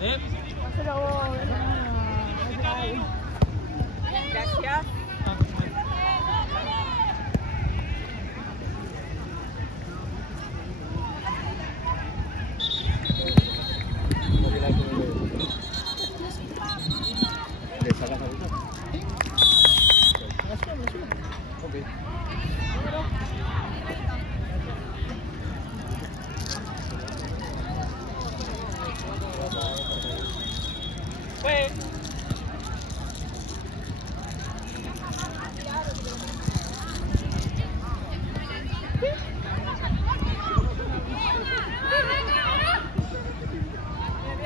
Gracias. ¿Le sacas la ruta? Ok. Pues.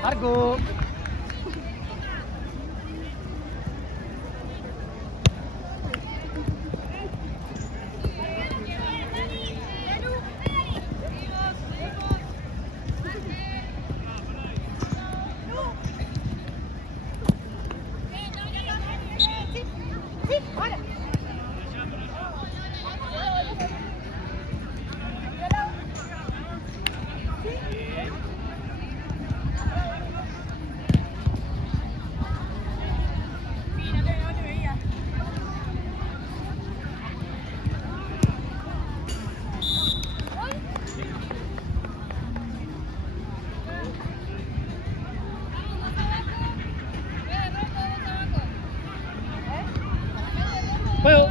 Marco. Juego.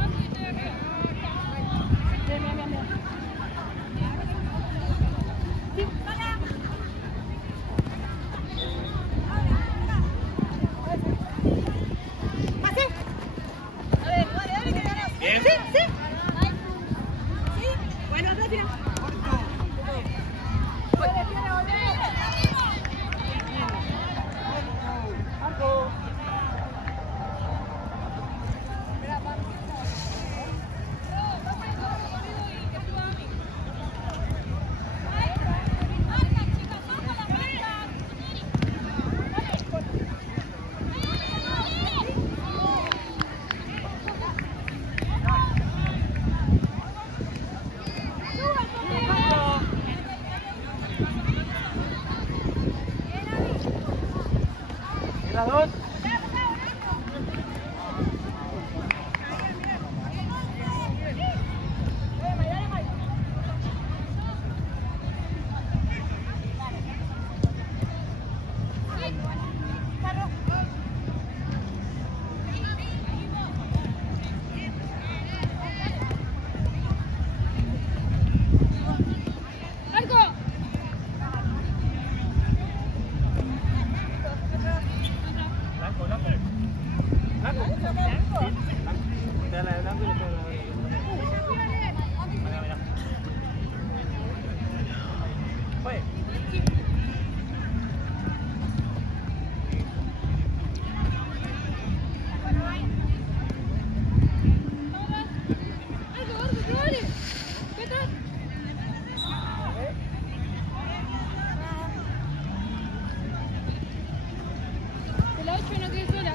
Bien. Sí, sí. Sí. Bueno, atrás bien. Marco. La dos. Blanco, blanco. Blanco. Sí. Te da la de blanco y después la de Mira, mira. Fue. La 8 no quede sola.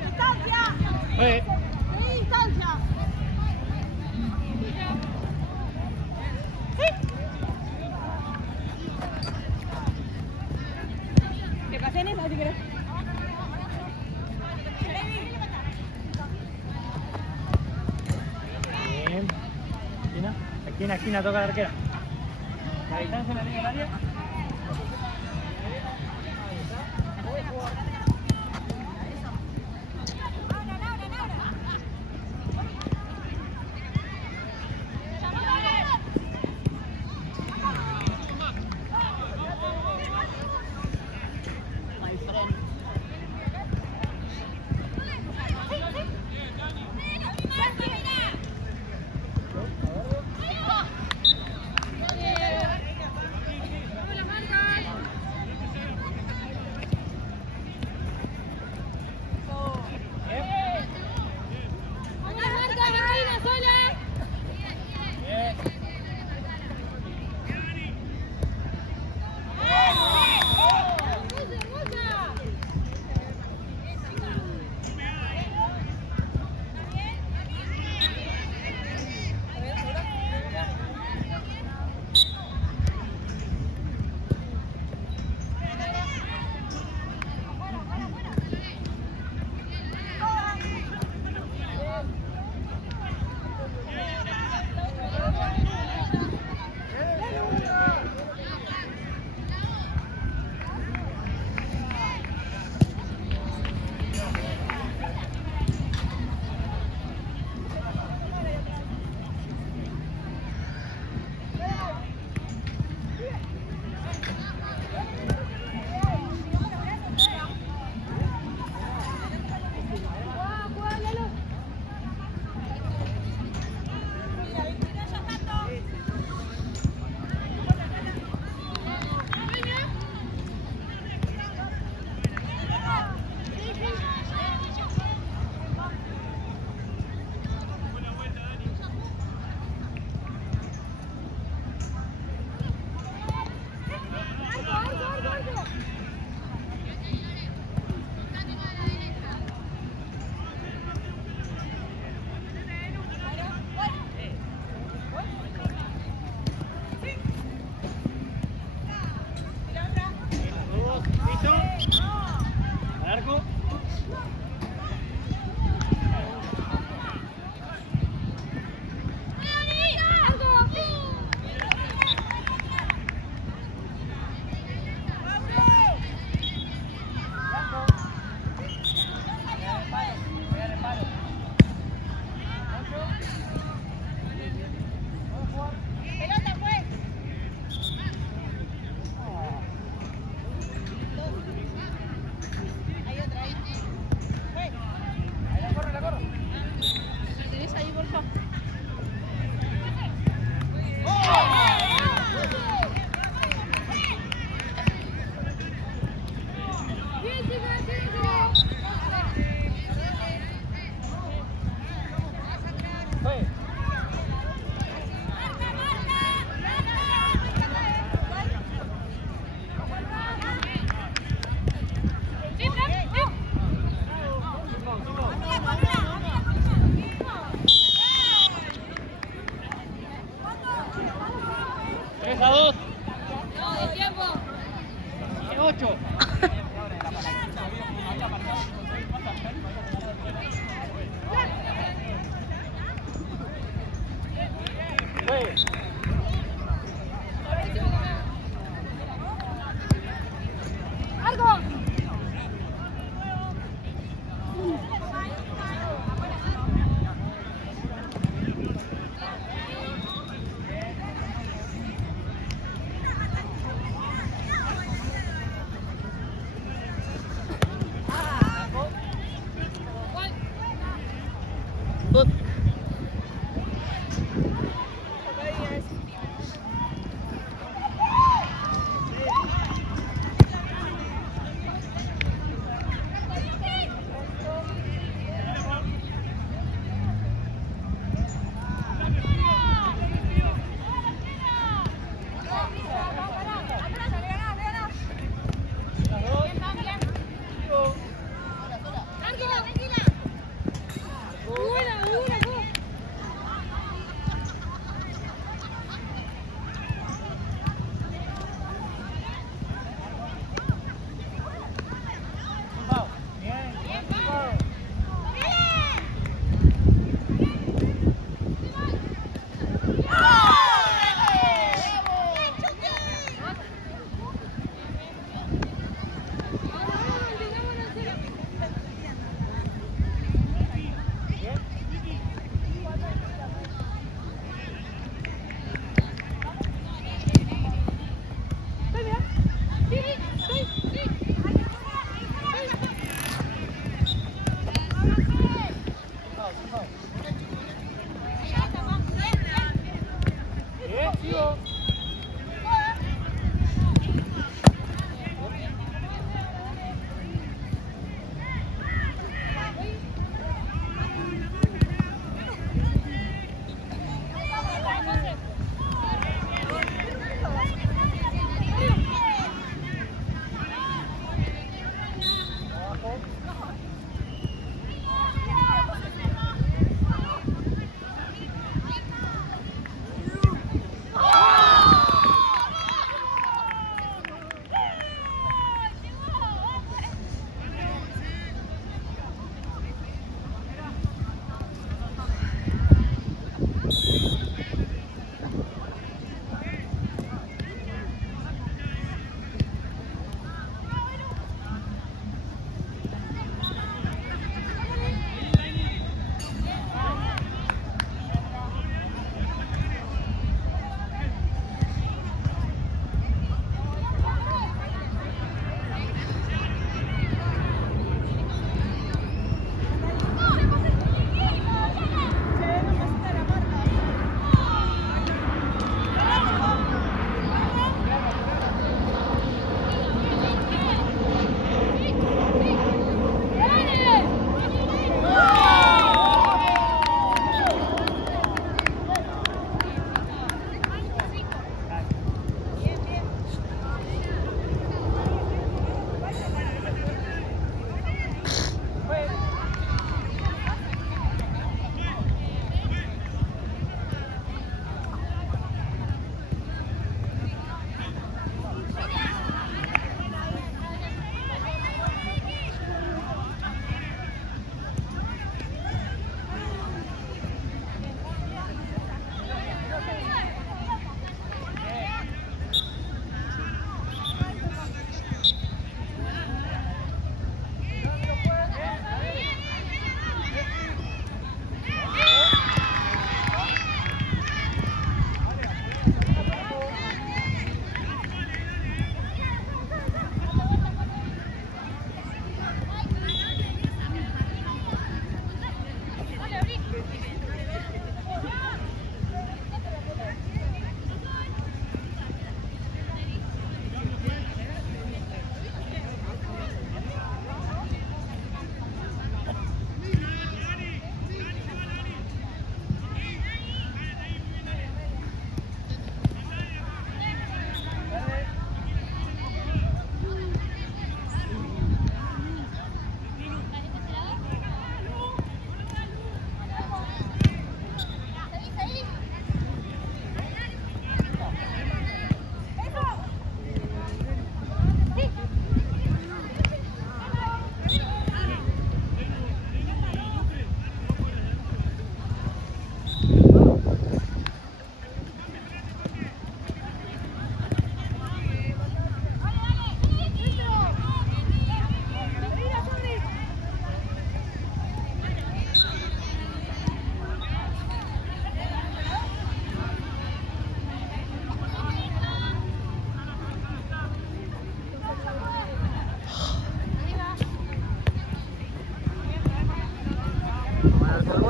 ¡Distancia! Fue. ¡Sí, distancia! ¡Sí! Que pasen esa si querés. Bien. Esquina, esquina, toca la arquera. La distancia en la línea del área. 3-2. No, de tiempo. 8. Algo.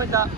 vuelta.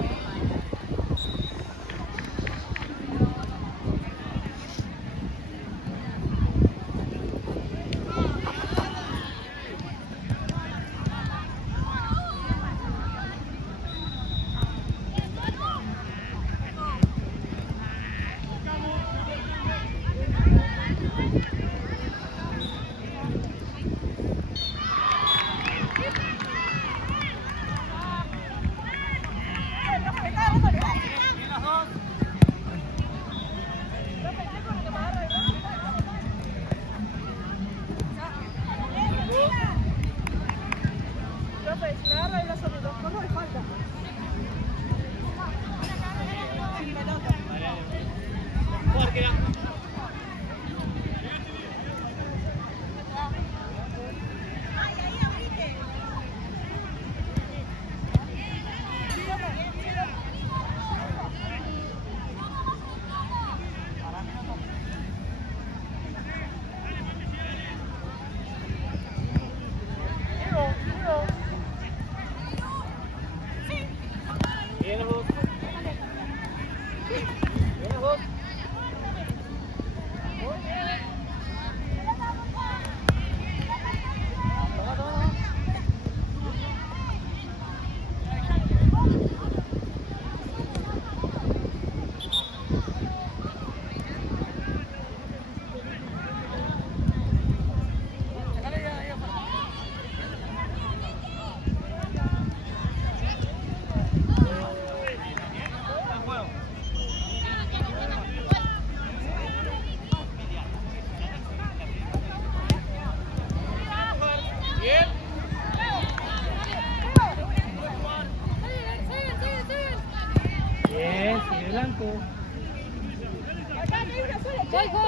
Bien, sigue Blanco. Voy, go.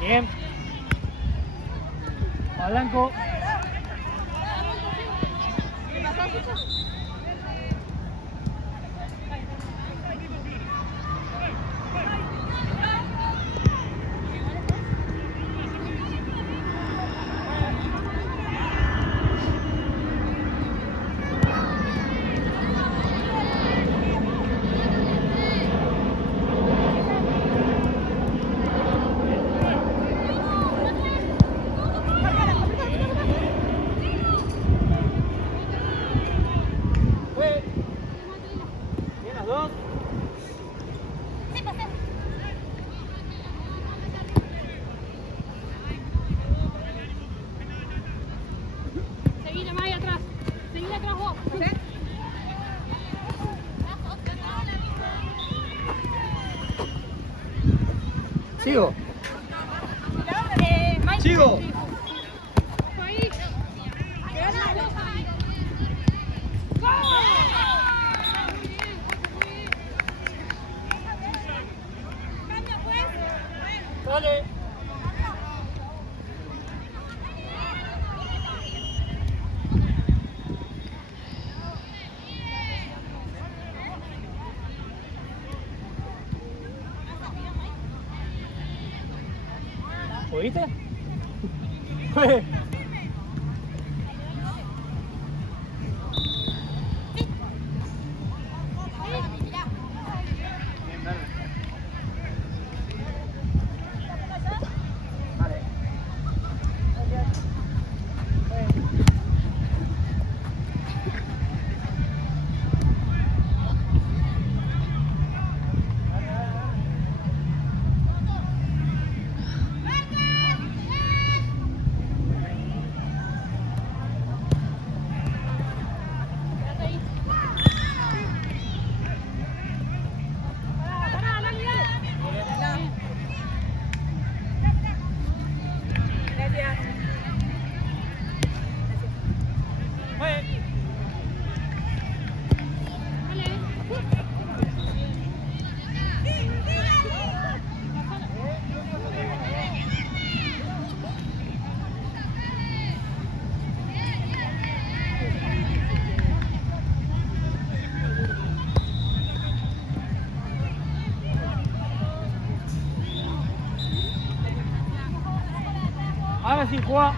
Bien. A Blanco. Bien, las dos. Seguile más ahí atrás. Seguile atrás vos. Sigo. Mike. Sigo. Ahí. Dale. ¿Oíste? Fue. Vale. juega.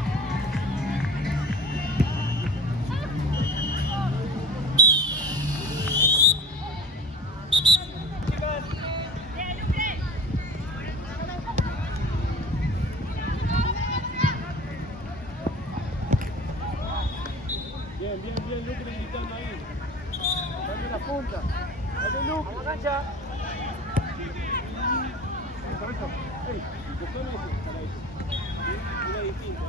Bien, Luke le gritando ahí. Dale la punta. Dale Luke. A la cancha. Correcto. Buscame ese. Una distinta.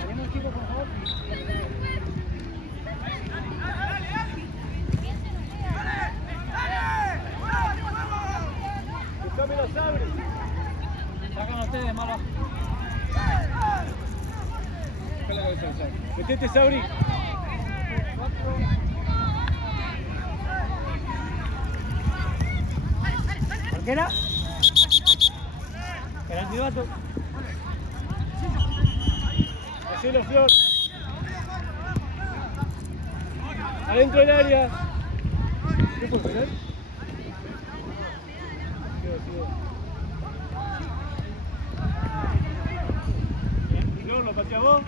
¿Tenemos equipo, por favor? Buscame la Sabri. Sacan ustedes, malo. Saca la cabeza de Sabri. Metete, Sabri. ¿Arquera? El antibato. Hacelo, Flor. Adentro del área. ¿Qué fue, penal? Flor, ¿lo pateas vos?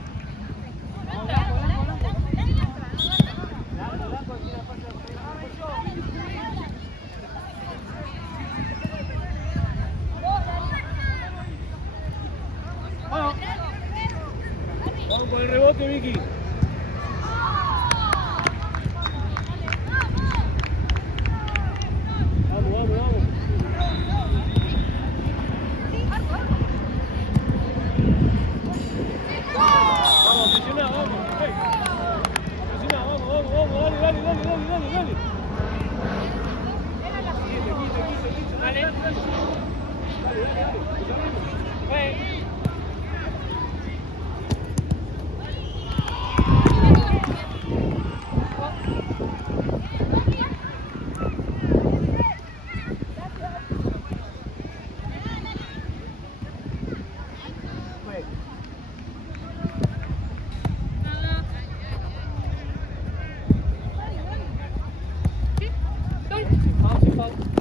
Vamos con el rebote, Vicky. Vamos. Vamos, presiona, vamos. Hey. Presiona, vamos. Dale. Quita. Dale. Hey.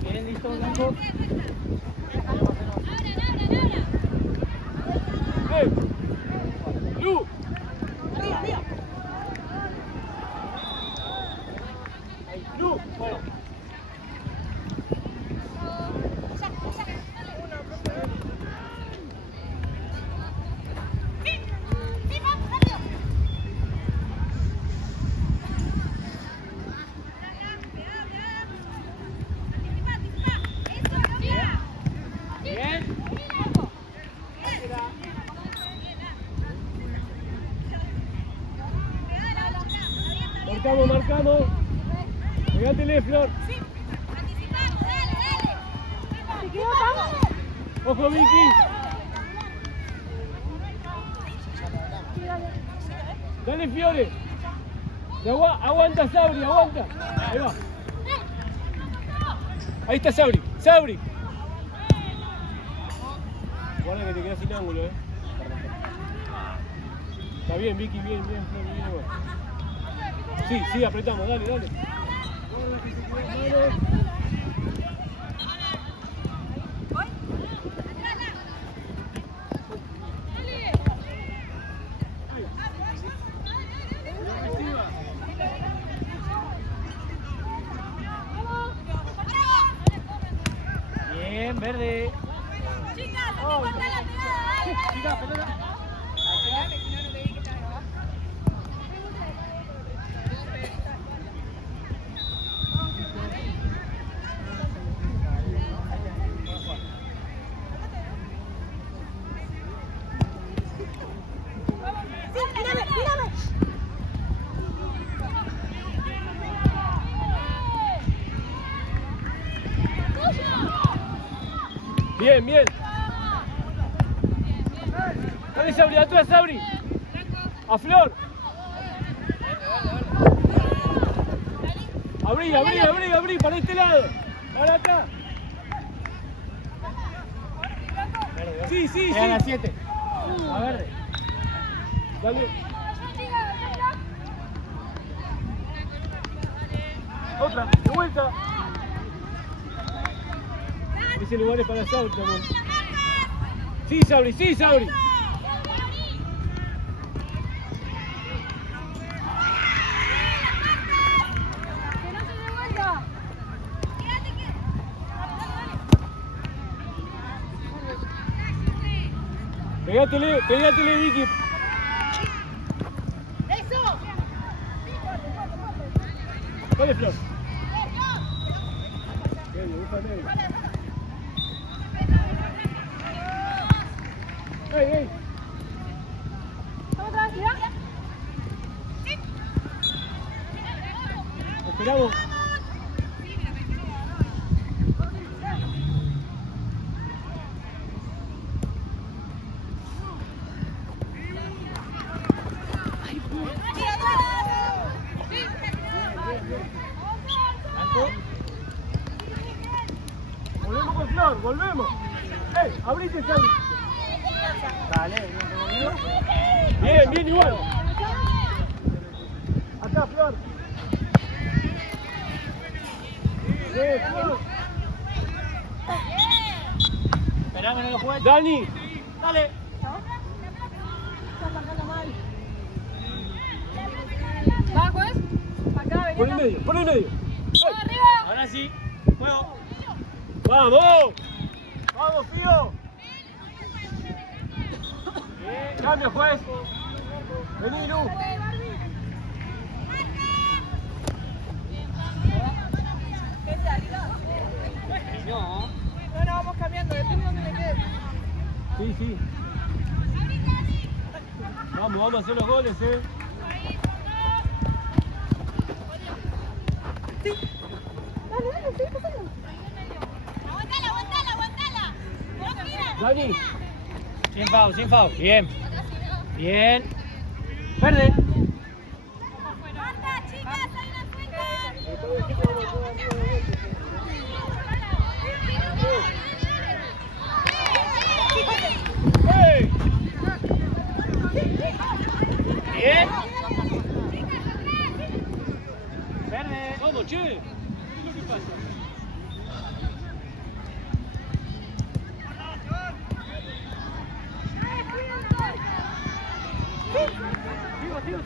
Bien, listo, Blanco. ¡Hey! ¡Lu! ¡Lu! Bueno. Marcamos. Pegátele, Flor. Sí, anticipamos, dale. Ojo, Vicky. Dale, Fiore. Aguanta, Sabri, aguanta. Ahí va. Ahí está Sabri. Guarda que te quedas sin ángulo, Está bien, Vicky, bien, Flor, bien, igual. Sí, apretamos, dale. Guarda que se quede malo. Bien, verde. Chicas, hay que cortar la pegada. Chica, pelota. Bien. Dale, Sabri, atrás, Sabri. A Flor. Abrí, para este lado. Para acá. Sí. A las 7. A verde. Dale. Otra, de vuelta. Ese lugar es para Sauri también. Sí, Sauri, sí, Sauri. Pegátele, Vicky. Dale, Flor. ¡Ey! Esperamos. Volvemos con Flor, volvemos. Abrite, Sally. Dale, bien, igual. Acá, Flor. Flor. Esperame, no lo juegues. Dani. Dale. Por el medio. Ahora sí. Juego. ¡Vamos! ¡Vamos, Fío! Bien. Cambio, juez. Vení, Lu. No, vamos cambiando, depende de donde me quede. Sí. Vamos a hacer los goles, Sí. Dale, sí, pasalo. Aguantala. Dani. Sin foul. Bien. Verde. ¡Hey! Bien. Verde. Vamos, che. ¿Qué es lo que pasa?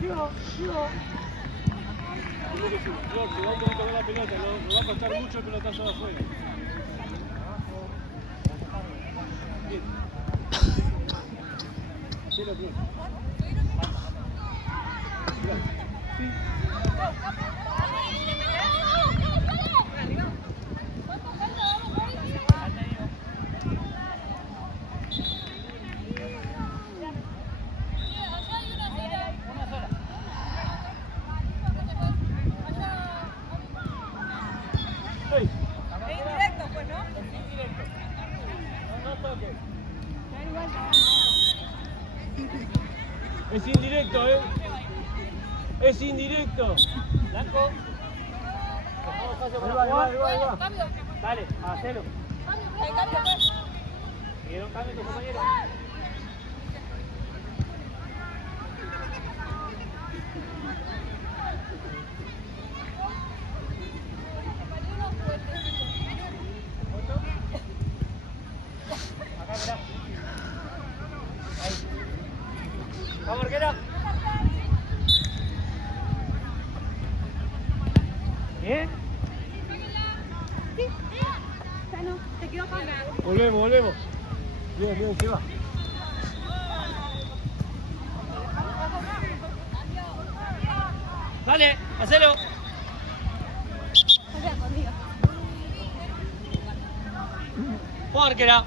Sigo. Flor, se va un poquito con la pelota, no va a costar mucho el pelotazo de afuera. Bien. Hacelo, Flor. Sí. Es indirecto. Blanco. Ahí va. Dale, hacelo. ¿Vieron cambio tu compañero? Acá, mirá. Ahí. Vamos, arquera. ¿Bien? Bueno, te quedo pagado. Volvemos. Bien, se va. Dale, hacelo. Arquera.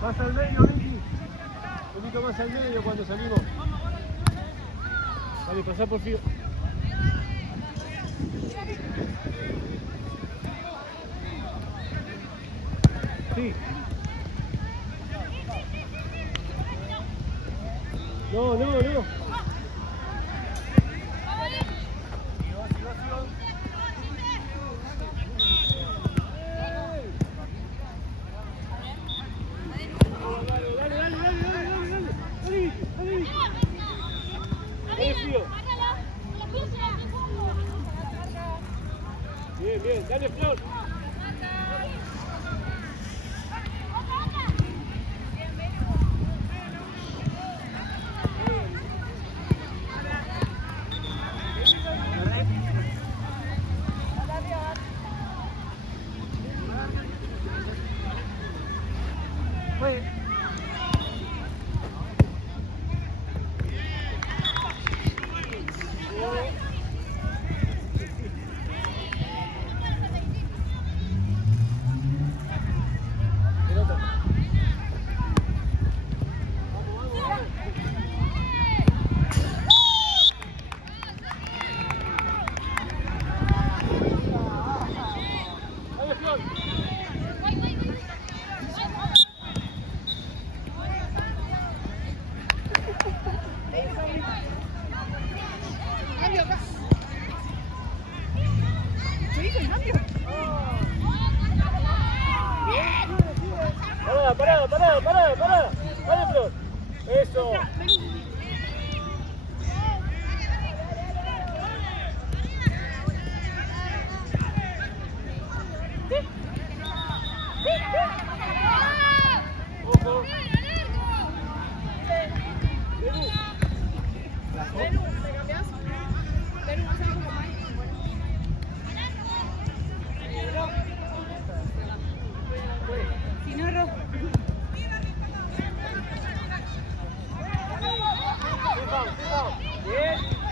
Más al medio, Vicky. Un poquito más al medio cuando salimos. Dale, pasá por Fío. Sí. No. Bien. Juegue. Pará. Dale, Flor. Eso. Ojo. Perú, ¿me cambias? Perú, no sé cómo más. Si no, rojo. Bien.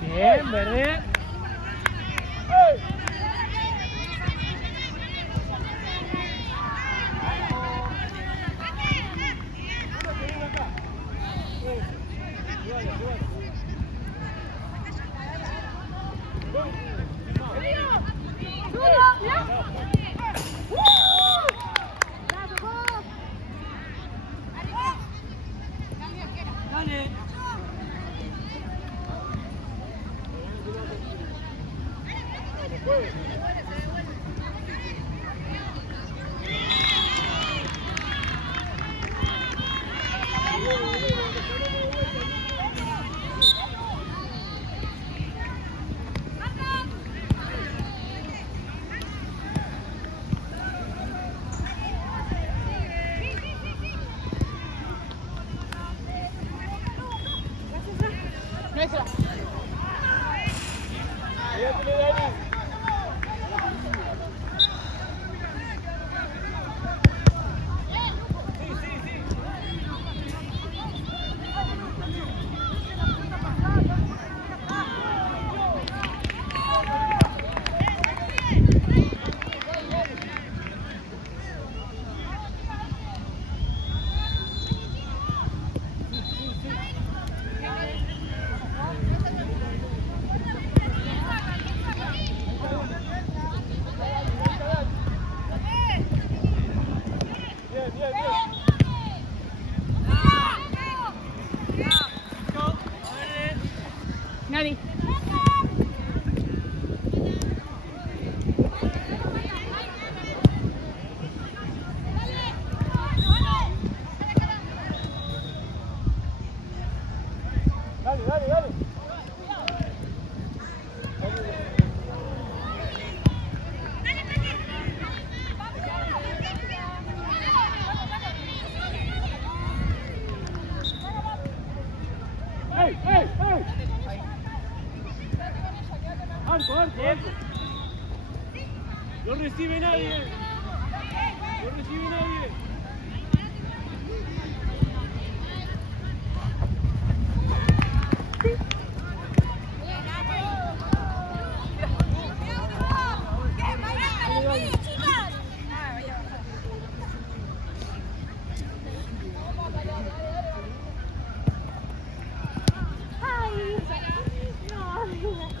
Bien, verde. Extra. Llévatelo, Dani. Nadie. Dale, dale, dale. ¡Ey, ey, ey! ¡Arco, arco, arco! ¡No recibe nadie! ¡No recibe nadie!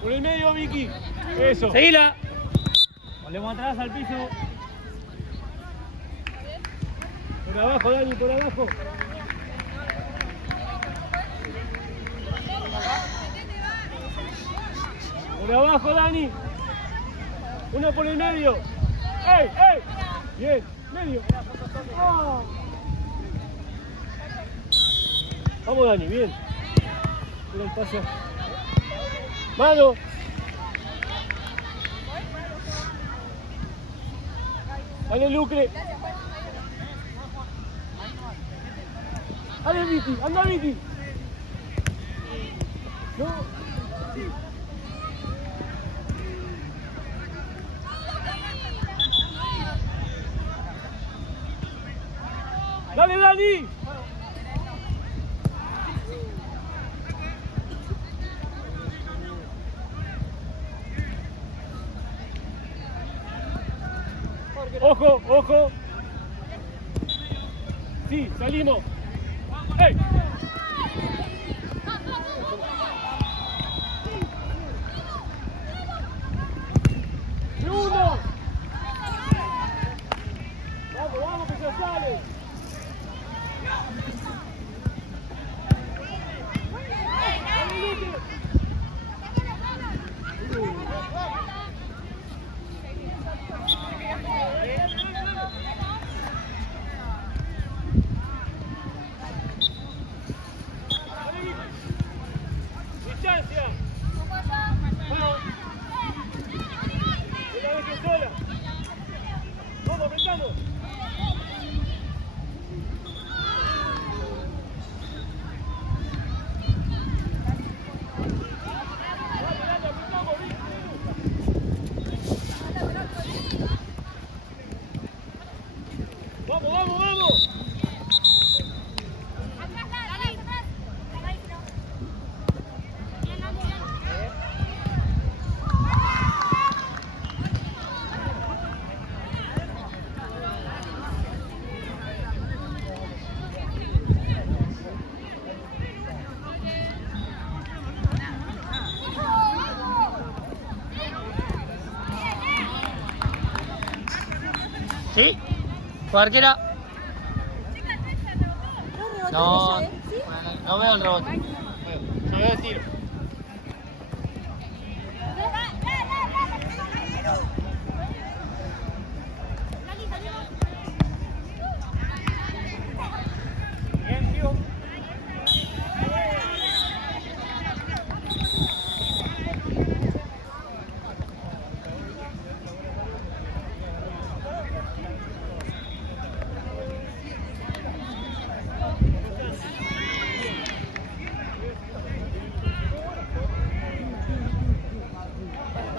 Por el medio, Vicky. Eso. Seguila. Volvemos atrás al piso. Por abajo, Dani, por abajo. Por abajo, Dani. Uno por el medio. ¡Ey, ey! Bien, medio. Oh. Vamos, Dani, bien. Mira el paso. Mano. Dale, Lucre. Dale, Vicky. Anda, Vicky. No. Sí. Dale, Dani. Ojo, ojo. Sí, salimos. ¡Ey! ¡Y uno! Vamos, vamos, que se sale. ¡Distancia! ¡Vamos! ¡Una vez que sola! ¡Vamos, apretamos! ¡Vamos, vamos, vamos! ¿Sí? ¿Cualquiera? No, no veo el rebote. Yo veo el tiro.